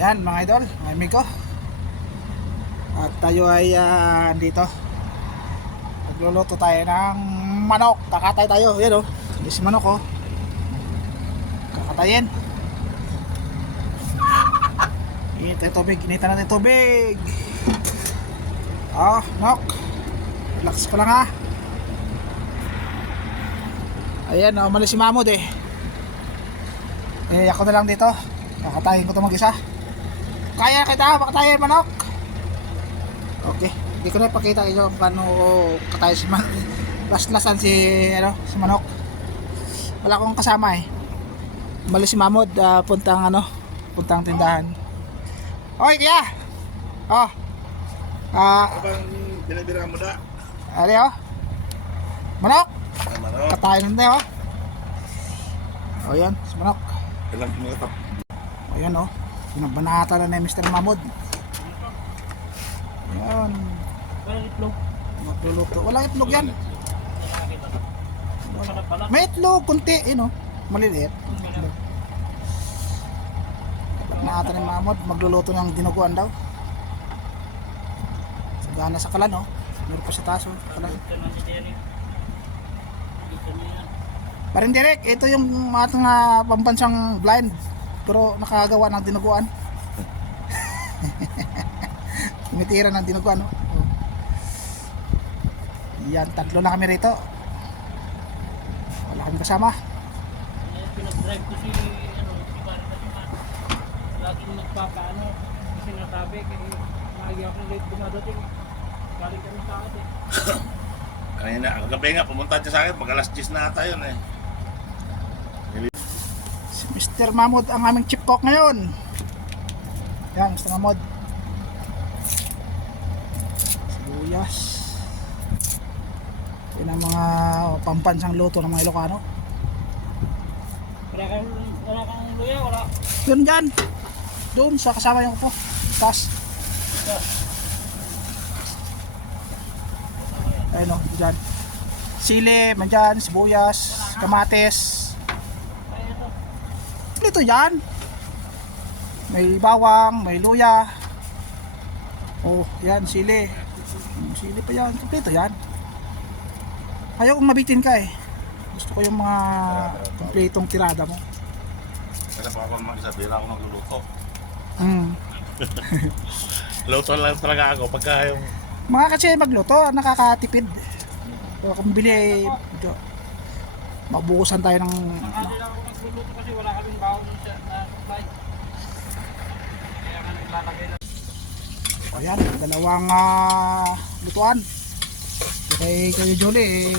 Yan mga idol, mga amigo. At tayo ay dito. Nagluluto tayo ng manok. Kakatay tayo. Yan o. Yung si manok o. Kakatayin. Init na tubig. Initan natin tubig. Nok. Relax ko lang ha. Ayan o. Umalis si Mamod eh. Ako na lang dito. Kakatayin ko ito mag-isa. Kaya kita, pakatayin manok. Okay, hindi ko na ipakita kayo kung paano katayin si manok. Laslasan si manok. Wala akong kasama eh. Umalis si Mamod, puntang tindahan. Oy, kaya. Abang binibira mo na. Ali manok. Manok. Katayin natin yan, si manok. Ilang minuto? Ayan binabanata na ni Mr. Mamod. Ayan. Walang itlog. Magluluto. Walang itlog yan. May itlog, kunti, maliliit. Banata ni Mamod, magluluto ng dinuguan daw. Sagana sa kalan, meron pa sa taso. Kalan. Parin direct, ito yung ating pambansang blind. Pero nakagawa ng dinuguan. Tumitira ng dinuguan. Yan, tatlo na kami rito. Wala kami kasama. Pinag-drive ko si Marita laging nagpapaano kasi nasabi kaya mahagi ako late dumadating. Galing kami sa akin Kanina, ang gabi nga, pumunta siya sa akin, mag alas 10 na ata yun eh. Si Mr. Mamod ang aming chip cook ngayon. Yan, Mr. Mamod. Sibuyas. Yan ang mga pampansang luto ng mga Ilocano. Wala kang luya, wala. Yun dyan. Doon sa kasama yung upo. Taas. Ayun dyan. Sili, mandyan, sibuyas, kamatis. Dito yan. May bawang, may luya. Yan, sili. Sili pa yan. Dito yan. Ayaw kong mabitin ka eh. Gusto ko yung mga kompletong tirada mo. Kaya pa ako mag-isabi lang ako magluluto. Luto lang talaga ako pagka yung... Mga kasi magluto, nakakatipid. So, kung bili ay mabukusan tayo ng Nakali lang ako nagluluto kasi wala kaming baon sa supply. Kaya nga naglalagay lang. ayan, dalawang lutuan. Kay Julie,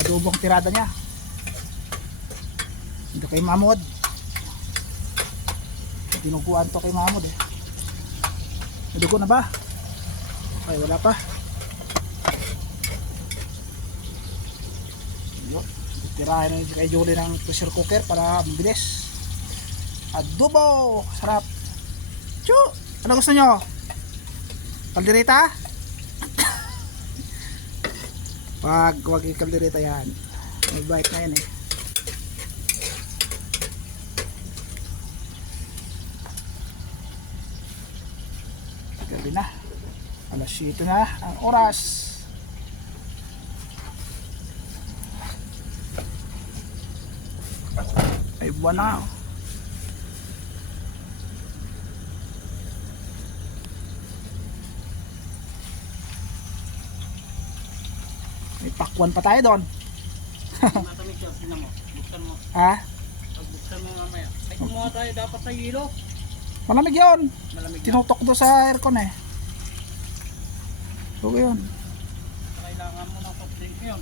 adobong tirada niya. Ito kay Mamod. Tinuguan to kay Mamod eh. Nadugo na ba? Ay, wala pa. Yun. Tirahin na kay Julie ng pressure cooker para mabilis. Adobo! Sarap! Chu! Ano gusto nyo? Kaldereta? Wag i-kaldereta yan. May bite na yan eh. Gabi na. Alas 7 na ang oras. Ay buwan na. May pakwan pa tayo doon. Matamis yun, sinan mo. Buksan mo. Ha? Pagbuksan mo mamaya. Ay kumuha tayo dapat sa hilo. Malamig yun. Malamig na. Tinutok doon sa aircon eh. So yun. Kailangan mo ng soft drink yun.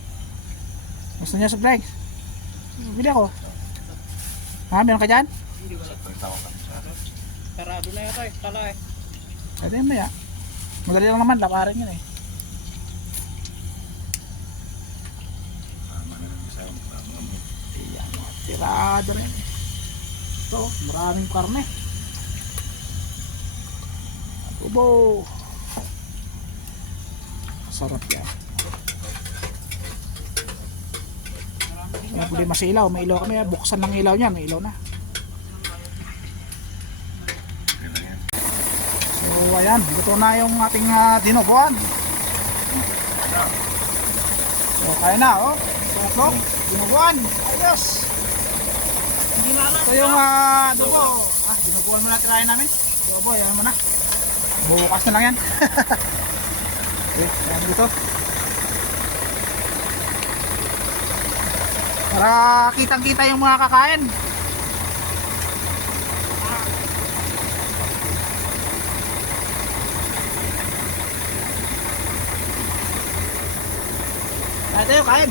Gusto niya sa break? Bili ako. Ha? Meron ka dyan? Hindi wala. Pagtawa kami sa akin. Sarado na yata eh. Tala eh. Pwede yun ba ya? Madali lang naman. Laparin yun eh. Ayan, mga tirada rin. Ito, maraming karne. Adobo. Sarap yan. Pwede masilaw, may ilaw kami. Buksan ng ilaw niyan, may ilaw na. ayan, luto na yung ating dinuguan. So, kaya na, oh. Tuklok, dinuguan. Ayos. Hindi na alam. Ito yung adobo. Dinuguan mo na tirahin namin. Adobo, ayan mo na. Bukas na lang yan. Okay, ayan dito. Para kitang-kita yung mga kakain. Ay, tayo, kain.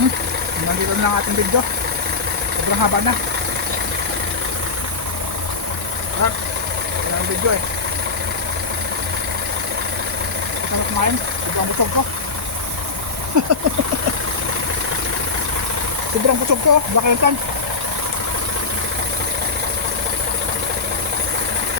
Nandito na lang ating video. Sobrang haba na. Sarap. Yan ang video eh. Sarap kumain. Sobrang busog ko. Sobrang busog ko. Bakit yan?